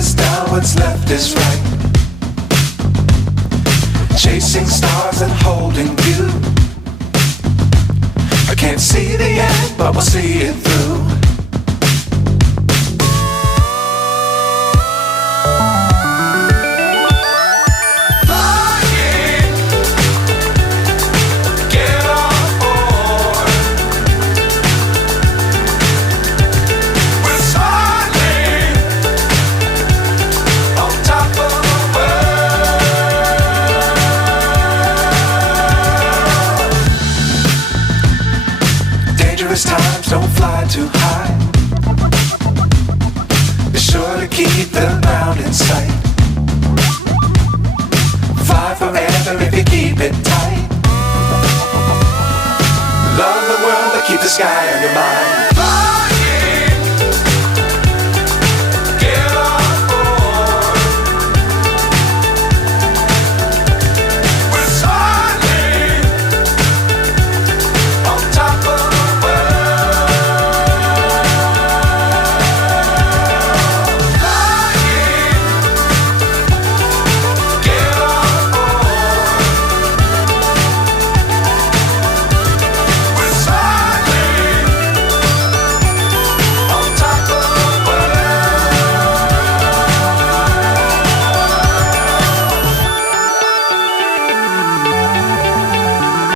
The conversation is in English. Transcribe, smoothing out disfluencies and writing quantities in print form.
is down, what's left is right. Chasing stars and holding you. I can't see the end, but we'll see it through. Dangerous times, don't fly too high. Be sure to keep the ground in sight. Fly forever if you keep it tight. Love the world, but keep the sky on your mind.